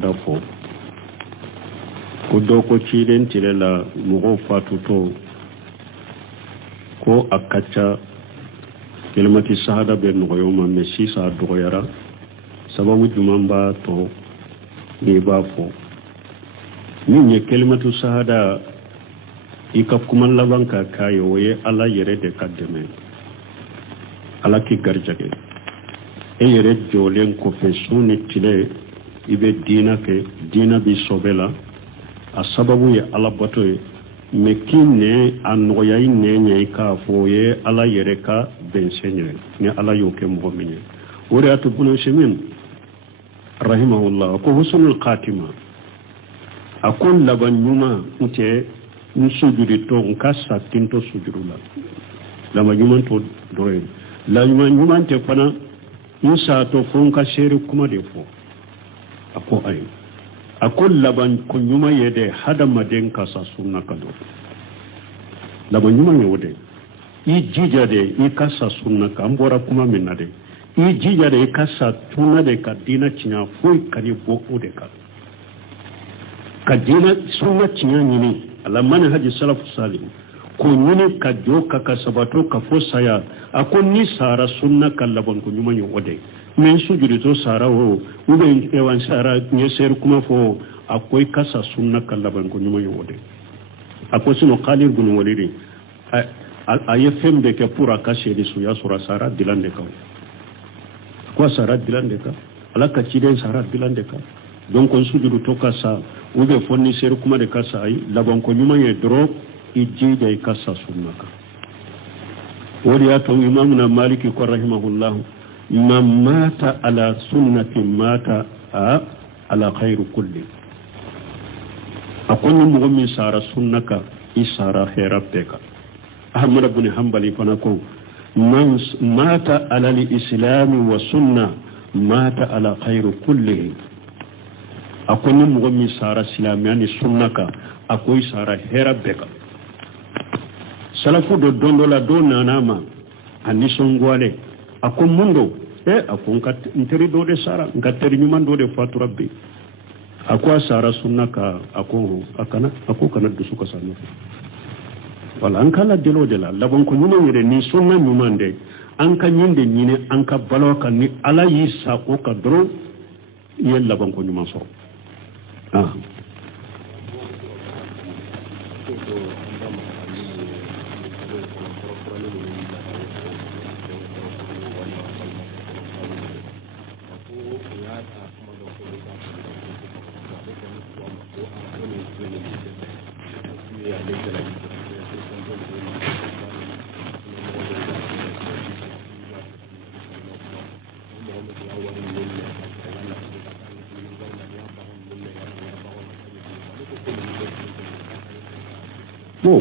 dafo ko doko ciiden tilela mogo fatuto ko akacha kelimati shahada be nogoyoma me sisa dogoyara sababu jumamba to ni bafo min ye kelimatu shahada ika kuma labanka kayo ye ala yere de kaddeme ala ki garjage e yere jolen ko fe suni tile ibe dina ke dina bi sobela a sababu ye ala bato ye me kinne a nogoya ne nye ka fo ye ala yere ka bensenye ni ala yo ke mo minye wori atu bunu shemin rahimahullah ko husnul khatima akon laban nyuma nte nsujudi to nkasa tinto sujudula lama nyuma to doye la nyuma te fana insa to fonka sheri kuma de fo ako ay akon laban ko nyuma yede hada maden kasa sunna kado laban nyuma yode i jijade i kasa sunna ka ambora kuma minade i jijade i kasa tuna de ka dina chinya foi kani bo ode ka dina sunna chinya nyini ala manhaji salafu salim ko nyini ka joka ka sabato ka fo saya akon ni sara sunna kallaban ko nyuma yode men sujudi to sara wo ube ewan sara nyeser kuma fo akoy kasa sunna kallaban ko nyuma yode ako sino qalir gun waliri aye fembe ke pura kashe de suya sura sara dilande ka ko sara dilande ka ala ka ciden sara dilande ka donc on sujudu to kasa ube fonni ser kuma de kasa ay laban ko nyuma ye drop ijije kasa sunna ka wori ato imamuna maliki ko rahimahullah man mata ala sunnati mata ala khairu kulli akoni mo mi sara sunnaka isara khairabeka ahmad ibn hanbali fanako man mata ala al-islam wa sunna mata ala khairu kulli akoni mo mi sara islamiyani sunnaka akoy sara khairabeka salafu do dondola do nanama anisongwale akon mundo akon kat interi do de sara ngatteri nyuman do de fatu rabbi akwa sara sunnaka ako kana du suka sanu wala an kala delo de la labon ko nyuman yede ni sunna nyuman de an ka nyinde nyine an ka balo kan ni ala yi sa ko ka dro yel labon ko nyuman so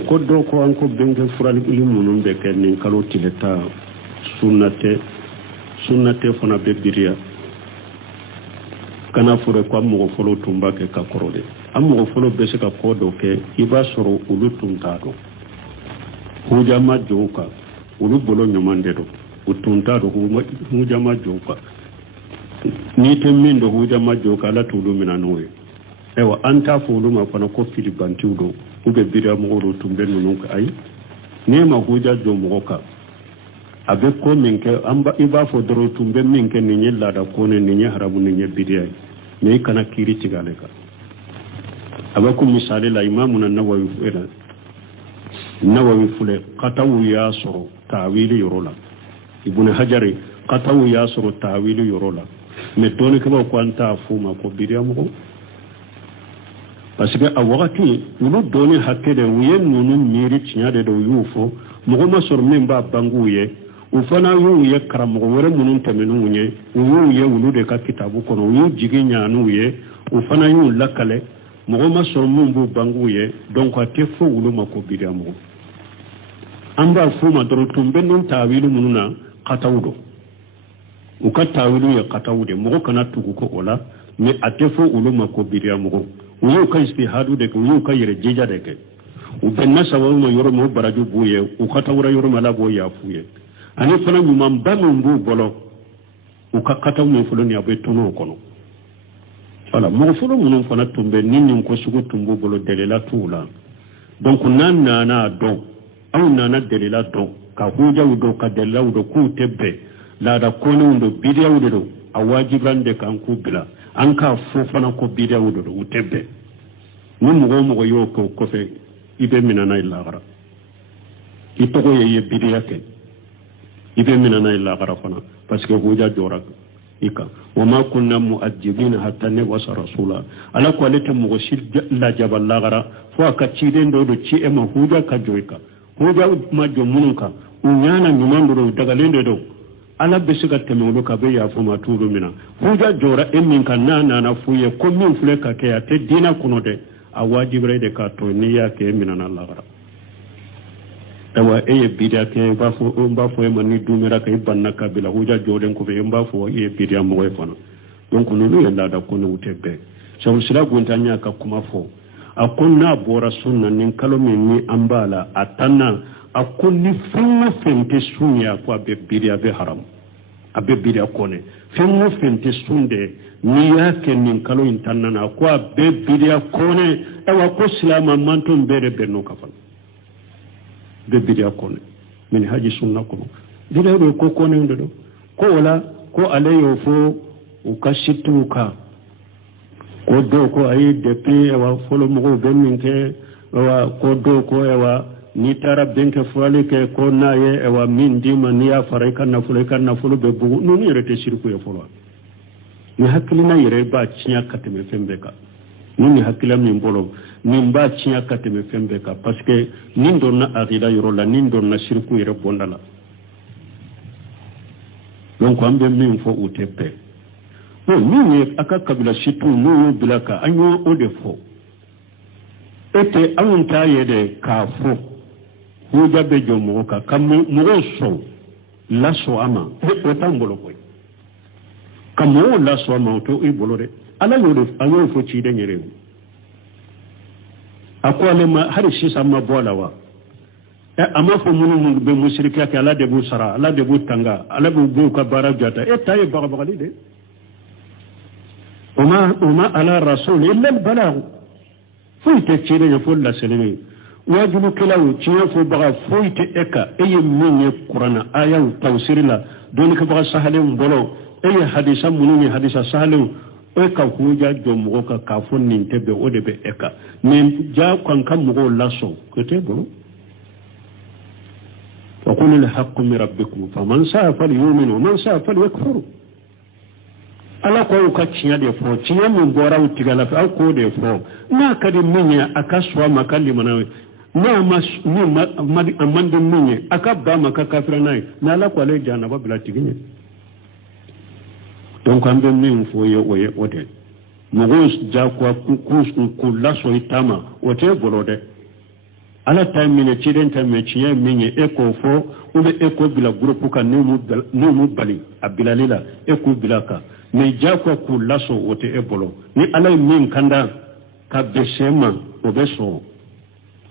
ko do ko an ko benga fural ilmu non be ken ni kalo tileta sunnate fona be biriya kana fure ko mo folo tumba ke ka korode am mo folo be se ka ko do ke iba soro ulu tumta do hujama joka ulu bolo nyamande do utunta do hujama joka ni temmin do hujama joka la tulu minanowe ewa anta fulu ma fana ko fili bantiudo ube bira mo do tumbe nunu ka ay nema huja do mo ka abe ko minke amba iba fo doro tumbe minke ni nyella da ko ne ni harabu ni nyebidiya ne kana kiri tigale ka aba ko misale la imamu na nawawi fule qatawu ya suru ta'wili yorola ibn hajari qatawu ya suru ta'wili yorola me doni ko ko anta fuma ko bidiya mo parce que a wakati ulu doni hakede wuye nunu miri tinyade do yufo mugoma sor memba banguye ufana yuye karamo wore munun temenu nye yuye ulu de ka kitabu kono yu jigi nyanu ye ufana yu lakale mugoma sor mumbu banguye donc atefo ulu mako bidiamo amba fuma doro tumbe nun tawilu mununa qatawdo ukatawilu ya qatawde mugo kana tugu ko ola me atefo ulu mako bidiamo uyu ka istihadu de ko uyu ka yere jeja de ke u benna sawu mo yoro mo baraju buye u khata wura yoro mala bo ya fuye ani fana nyumam bamu mbu bolo u ka kata mo fulo ni abe tono kono voilà mo folo mun fana tumbe ninni ko sugu tumbu bolo delela tula donc nan nana do aw nana delela do ka huja do ka delela do ku tebbe la da kono do bidiya do a wajibande kan ku bila an ka fo fana ko bidiya do tebbe ni mo yo ko fe ibe minana illa gara itogo ye bidiya ke ibe minana illa gara fana parce que huja jora ika wama kunna mu'ajjibina hatta nabasa rasula ala ko alete mo shir la jabal lagara fo ka ciden do ci e ma huja ka joika huja ma jomunka unyana nyumando daga lende do ala besiga temolo ka be ya fo ma tulu mina huja jora emin kan na fuye ko min fule ka ke ate dina kuno de a wajibre de ka to ni ya ke minana lagara tawa eye bidia ke ba fo e mani dumira ka ibanna kabila huja joden ko be mba fo e bidia mo e fana donc lulu yalla da ko no utebe so sila guntanya ka kuma fo akonna bora sunna nin kalomi ni ambala atanna akunni funna fente sunya ko be bidia be haram abe bidia kone funna fente sunde ni yake nin kalo intanna na ko be bidia kone e wa ko silama manton bere benno kafal be bidia kone min haji sunna ko dile do ko kone ndo ko wala ko alayo fo o kashituka ko do ko ay depuis wa folo mo be min ke wa ko do ko wa ni tara benke fole ke ko naye wa min dima ni ya faray kan na folo be bu no ni rete shirku ya folo ni hakkilina yere ba cinya kateme fembe ka ni hakkilam ni mbolo ni mba cinya kateme fembe ka parce que ni donna aqida yoro la ni donna shirku yere bondala donc ambe min fo utepe no ni aka kabila shitu no bilaka anyo odefo ete awunta yede ka fo huja be jomo ka kam mo so la so ama o tambolo ko kam mo la so ama to e bolore ala yode ayo fo ci de nyere akwale ma har shi sama bolawa amma fo mun be mushrika ka ala de bu sara ala de bu tanga ala bu ka barajata e tay bagali de وما على الرسول إلا البلاغ فويت تشيرين يقول لا سلمي واجب كلاو تشيفو بغا فويت إكا أي من يقرأنا آية وتوسير لا دونك بغا سهلين بلو أي حديثا منوني حديثا سهلين إكا هوجا جمعوكا كافون ننتبه ودبه إكا من جاء كان كم مغو لاسو كتبه وقل الحق من ربكم فمن ساء فليؤمن ومن ساء فليكفر ala ko ka cinya de fo cinya mun bora utigala fa ko de fo na kadi minya aka swa makali manawe na mas ni amande minya aka ba maka kafira nai na la ko le jana ba bila tiginye donc ambe min fo yo oye ote mugos ja ko ku la so itama ote bolode ala time mine chiden time cinya minya e ko fo ube e ko bila groupe ka ni mu bali abilalila e ko bilaka mais jako ku laso wote ebolo ni alay min kanda ka besema obeso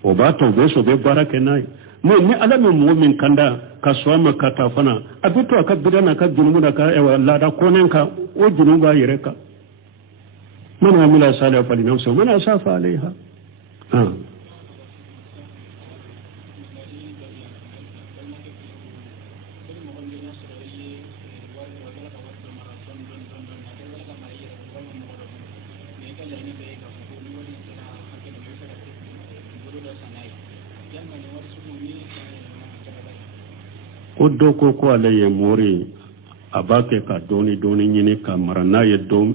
obato obeso be barake nay ni alay min kanda ka swama kata fana abito akabidana ka junumuda ka e lada konenka o junuba yireka man amila salih fa linafsi man asafa alaiha odo ko alaye mori abake ka doni nyine ka marana ye don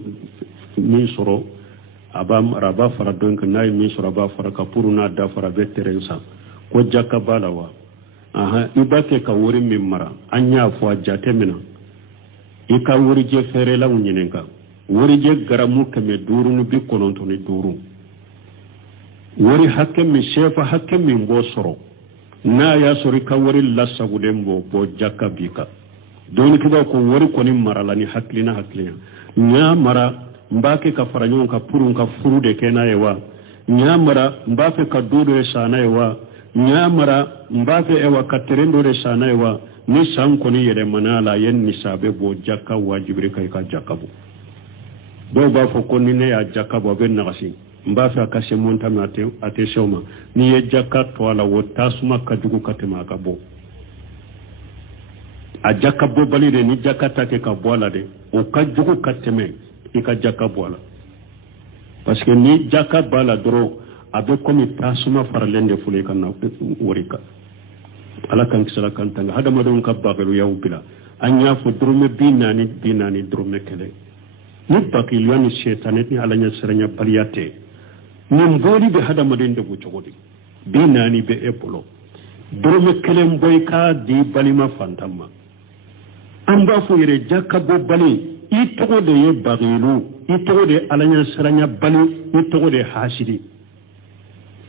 min soro abam raba fara donc nay min soro ba fara ka puruna da fara veterensa ko jakka balawa ibake ka wori min mara anya fo jate mina ika wori je fere la nyine ka wori je garamu kame durunu bi kononto ni duru wori hakke mi shefa hakke min bo soro na ya sori ka wori lassa gudembo bo jakka bika doni kiba ko wori koni marala ni haklina nya mara mbake ka faranyon ka purun ka furude kena yewa nya mara mbake ka dodo e sana yewa nya mara mbake ewa ka terendo re sana yewa ni san koni yere manala yen ni sabe bo jakka wajibri kai ka jakka bo do ba fo ko ni ne ya jakka bo ben nagasi mba fa ka se monta ma ate shoma ni ye jakka to ala wota suma ka jugu katema ka bo a jakka bo bali de ni jakka ta ke ka bo ala de o ka jugu kateme e ka jakka bo ala parce que ni jakka bala doro abe komi tasuma faralende fule kan na worika ala kan kisala kan tanga hada madon ka bagalu ya ubila anya fo drume binani drume kele ni bakil yani shaytanet ni ala nya serenya paliyate ni mbodi be hada madon de bu chogodi binani be epolo drume kele mboy ka di balima fantama amba fo yere jakka bo bali i togo de ye bagilu i togo de ala nya serenya bali i togo de hasidi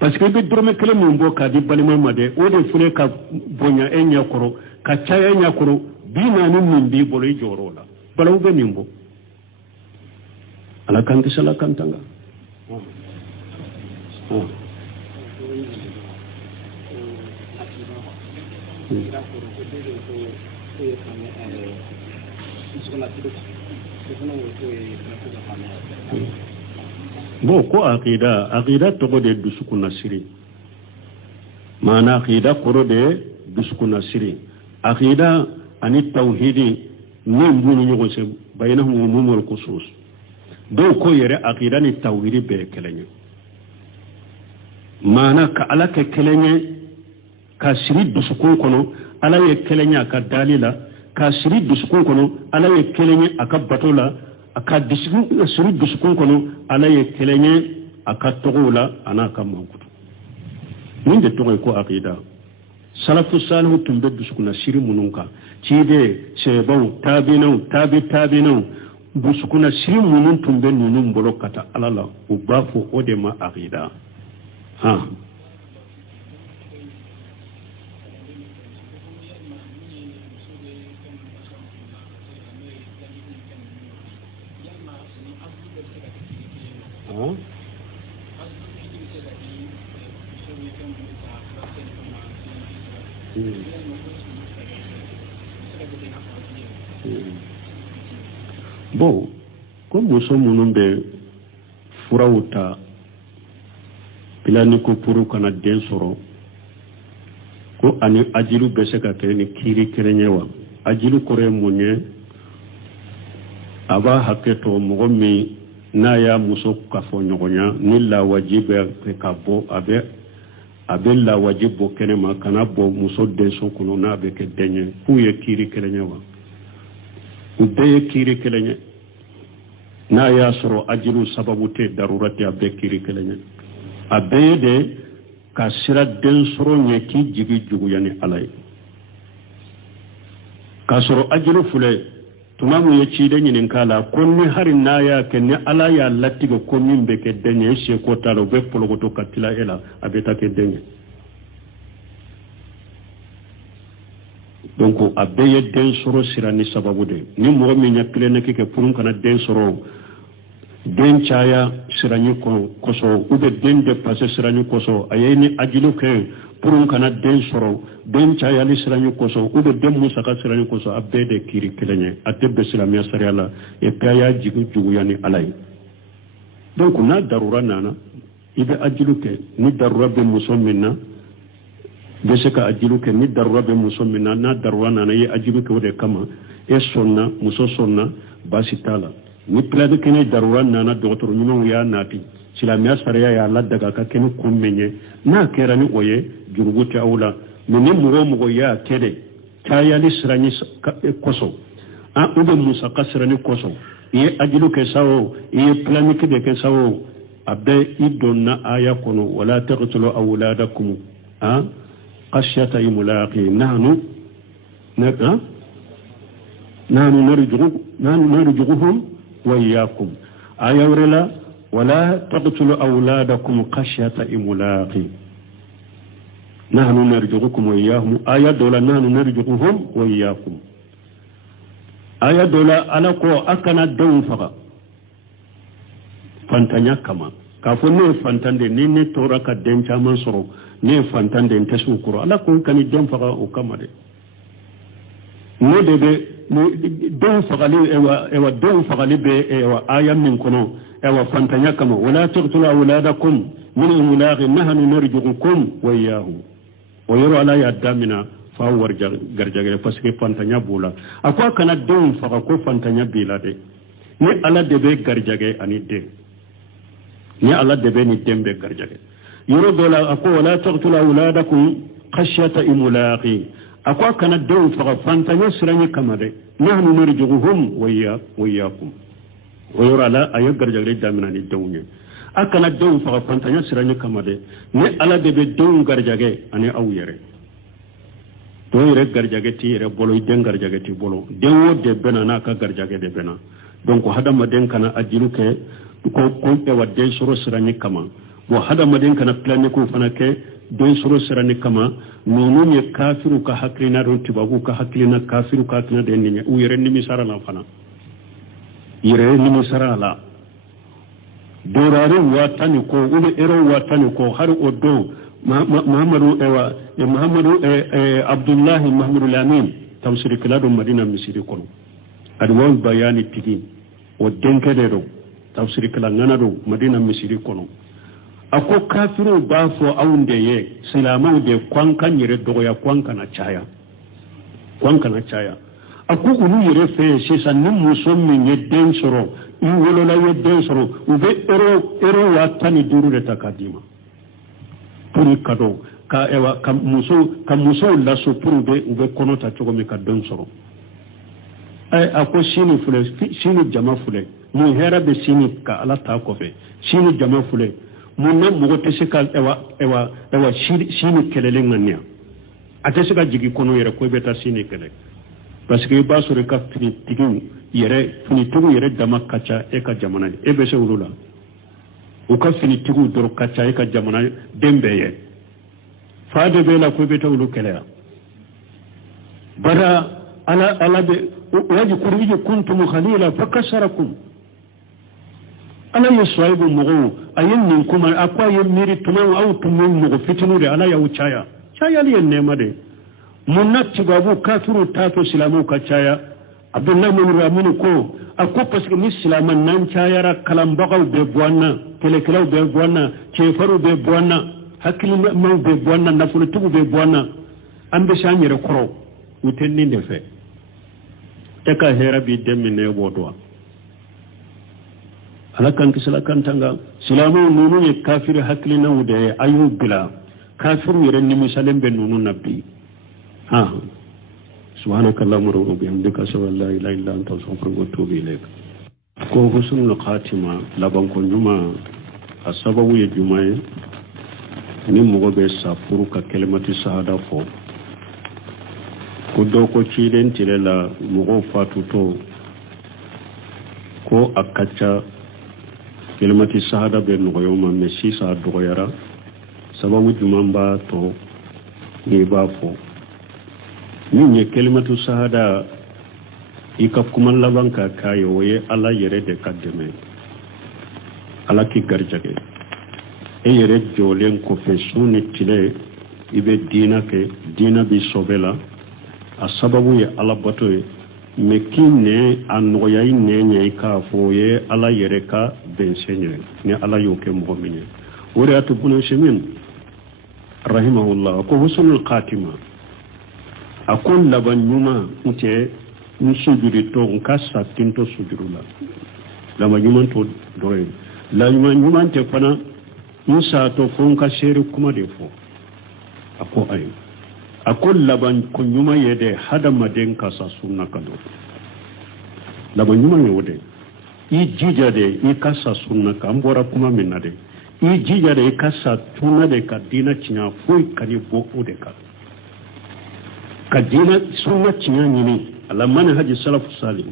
parce que be drome kele mun bo ka di balima made o de fule ka bonya enya koro ka chaya enya koro bina ni min bi bolo i joro la balaw be nimbo ala kan kisala kan tanga bo ko aqida to de dusukuna siri mana aqida koro de dusukuna siri aqida ani tauhidi ni mbunu nyogo se bainahum umumul khusus do ko yere aqida ni tauhidi be kelenye mana ka ala ke kelenye ka siri dusukun kono ala ye kelenya ka dalila ka siri dusukun kono ala ye kelenye aka batola aka siri dusukun kono ala ye kelenye aka togola ana ka mankutu min de togo ko aqida salafu salihu tumbe dusukuna siri mununka cide sebaw tabinau dusukuna siri munun tumbe nunun bolo kata alala ubafo odema aqida ha bon comme muso minnu bɛ furaw ta pilani ko puru kana den sɔrɔ ko ani ajilu bɛ se ka kɛ ni kiiri kɛrɛn ye wa ajilu kɔrɔ ye mun ye a b'a hakɛ to mɔgɔ min n'a y'a muso kafoɲɔgɔnya ni lawaji bɛ ka bɔ a bɛ lawaji bɔ kɛnɛma kana bɔ muso denso kɔnɔ n'a bɛ kɛ den ye k'u ye kiiri kɛrɛn ye wa u bɛɛ ye kiiri kɛrɛn ye n'a y'a sɔrɔ ajilu sababu tɛ darura tɛ a bɛɛ kiiri kɛrɛn ye a bɛɛ ye de ka sira den sɔrɔ ɲɛ k'i jigi juguya ni ala ye k'a sɔrɔ ajilu filɛ tuma min ye ciden ɲininka la ko ni hari n'a y'a kɛ ni ala y'a latigɛ ko min bɛ kɛ den ye e seko t'a la u bɛ polokoto ka tila e la a bɛ taa kɛ den ye donc a bɛɛ ye den sɔrɔ sira ni sababu de ni mɔgɔ min ye kilennɛki kɛ pour kana den sɔrɔ den caya sirani kosɔn ou bien den dépassé sirani kosɔn a ye ni ajilu kɛ pour kana den sɔrɔ den cayali sirani kosɔn ou bien den musaka sirani kosɔn a bɛɛ de kiiri kelen ye a tɛ bɛn silamɛya sariya la et puis a y'a jigi juguya ni ala ye donc n'a darura nana i bɛ ajilu kɛ ni darura bɛ muso min na bɛ se ka ajilu kɛ ni darura bɛ muso min na n'a darura nana i ye ajilu kɛ o de kama e sɔnna muso sɔnna baasi t'a la ni pilade kene darura nana dɔgɔtɔrɔ ɲumanw y'a naati silamɛya sariya y'a ladaga ka kɛ ni kun min ye n'a kɛra ni o ye jurugu tɛ aw la mais ni mɔgɔ o mɔgɔ y'a kɛ de cayali sirani kosɔn ou bien musaka sirani kosɔn i ye ajilu kɛ sa o i ye planiki de kɛ sa o a bɛɛ i donna aya kɔnɔ wala taqtulu awladakum khashyata imlaqi nahnu narjuhum wa iyyakum aya wrela wala taqtulu awladakum khashyata imlaqi nahnu narjuhukum wa iyyahum aya dola nahnu narjuhum wa iyyakum aya dola ala ko akana dawn faga fantanya kama ka fo ne fantande ni ne tora ka den caman sɔrɔ ne fantande nte sukuro ala ko kani den faga o kama de ne de be don fagali ewa don fagali be ewa ayam min kono ewa fantanya kama wala taqtulu awladakum min imlaqi nahnu narjuqukum wa iyyahu o yoro ala ya damina fa war garjagere parce que fantanya bula akwa kana don faga ko fantanya bilade ni ala debe garjage ani de ni ala debe ni dembe garjage yoro dola akwa wala taqtulu awladakum khashyata imlaqi akwa kana don faga fantanya sirani kamade nahnu narjuquhum wa iyyakum o yoro ala ay garjagere damina ni dawnya akana don faga fantanya sirani kamade ni ala debe don garjage ani awyere don yere garjage ti yere bolo den garjage ti bolo den wo de bena na ka garjage de bena donc hadama den kana ajiru ke ko e wadde soro sirani kama wo hadama den kana plane ko fana ke den soro sirani kama nonu ne kafiru ka haklina don tibagu ka haklina kafiru ka tana de ni u yere ni misara la fana yere ni misara la dorare watani ko ule ero watani ko har odo Muhammadu Abdullahi Muhammadu Lamin tafsir kilado Madina misiri kono adwan bayani tigi o denkede do tafsir kila ngana do Madina misiri kono ako kafiru ba fo awnde ye silamaw de kwankan yere dogoya kwankana chaya ako ulu yere fe sisa nim musommi ye den soro in wolola ye den soro ube ero watani duru de takadima puri kado ka ewa kam muso la so puru be ube kono ta chogo me ka don soro ay ako sini jama fule mu hera be sini ka ala ta ko fe sini jama fule mu na mu go tese ka ewa sini kelele ngania atese ka jigi kono yere ko beta sini kele parce que ba so re ka fini tigu yere fini tigu yere dama kacha e ka jamana e be se ulula o ka fini tigu doro kacha e ka jamana dembe ye faade be la ko be tawlu kelea bara ala be waji kuriji kuntum khalila fakasarakum ala yusaibu mugu ayin min kuma akwa yemiri tunan au tumun mugu fitinu de ala ya uchaya chaya li nema de munati babu kafiru tato silamu ka chaya abdullah bin ramin ko akko parce que musulman nan chayara kalam bagaw be bonna kelekelaw be bonna chefaru be bonna hakili maw be bonna nafulu tubu be bonna ambe shanyere koro utenni ndefe eka hera bi demine wodwa alakan kisala kantanga silamu nunu ye kafir hakili na wude ayu bila kafiru yere ni misalem be nunu nabi ha subhanakallahumma wa bihamdika ashhadu an la ilaha illa anta astaghfiruka wa atubu ilaik ko husnul khatima laban ko nyuma asababu ye jumaye ni mugo be safuru ka kalimatu shahada fo ko do ko ciden tilela mugo fatuto ko akacha kalimatu shahada be no yoma me sisa do yara sababu jumamba to ni ba fo ni kalimatu shahada ika kuma labanka kayo waye ala yere de kaddeme ala ki garjage e yere jolen ko fe suni tile ibe dina bi sobela a sababu ye ala bato ye mekine anoya inenye ka foye ala yere ka bensenye ni ala yoke mu'mine wori atubunu shimin rahimahullah ko husnul khatima akon laban nyuma nte nsujudi to nkasa tinto sujurula lama nyuma to doye la nyuma te fana musa to fonka sheri kuma defo ako ay akon laban ko nyuma yede hada maden kasa sunna kado laban nyuma yode i jijade i kasa sunna ka mbora kuma minade i jijade i kasa tuna de ka dina chinya foi kani bo ode ka kadina sunna cinya nyini ala manhaji salaf salih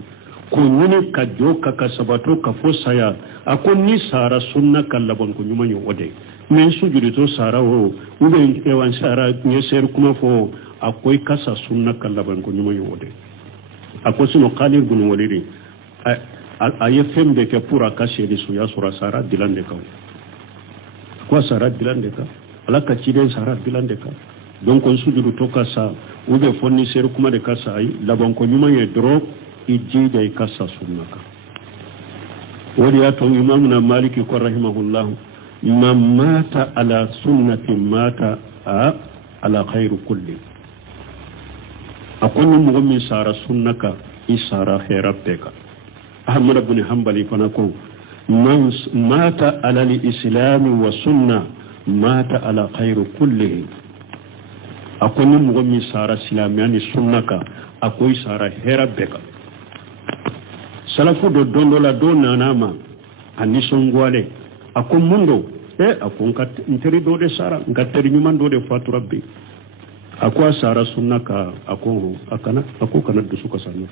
ko nyini ka joka ka sabato ka fosaya akon ni sara sunna kallabon ko nyuma wode men sujudi to sara wo ube ewan sara nyeser kuma fo akoy kasa sunna kallabon ko nyuma wode akosino qalir gun waliri aye fembe ke pura kashe di suya sura sara dilande ka ko sara dilande ka ala ka ciden sara dilande ka donc on sujudu to kasa ube fonni seru kuma de kasa ay laban ko nyuma ye dro ijida e kasa sunnaka wadi ya to imamuna maliki ko rahimahullah man mata ala sunnati mata ala khairu kulli akonni mo min sara sunnaka isara khaira beka ahmad ibn hanbali fanako man mata ala al-islam wa sunna mata ala khairu kulli akonni mo min sara silamiyani sunnaka akoy sara khaira beka salafu do dondola do nanama ani songwale akon mundo akon kat interi do de sara ngatteri nyuman do de fatu rabbi akwa sara sunnaka ako kana du suka sanu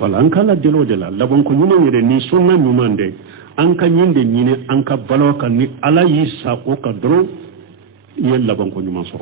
wala an kala delo de la labon ko nyuman yede ni sunna nyuman de an ka nyinde nyine an ka balo kan ni ala yi sa ko ka dro yel labon ko nyuman so